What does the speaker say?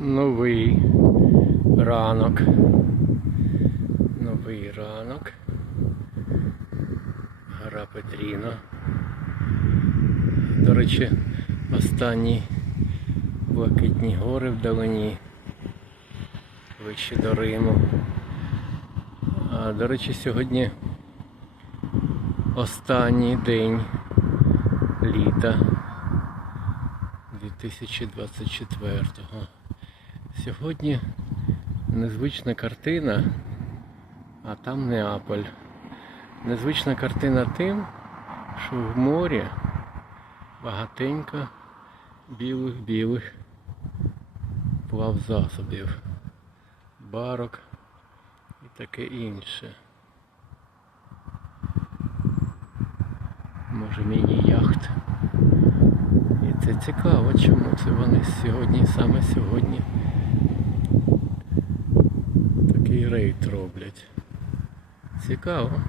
новий ранок. Новий ранок. Гора Петріна. До речі, останні блакитні гори вдалині. Вище до Риму. А, до речі, сьогодні останній день літа 2024-го. Сьогодні незвична картина, а там Неаполь. Незвична картина тим, що в морі багатенько білих-білих плавзасобів, барок і таке інше. Може міні-яхт. І це цікаво, чому це вони сьогодні, саме сьогодні рейд роблять. Цікаво.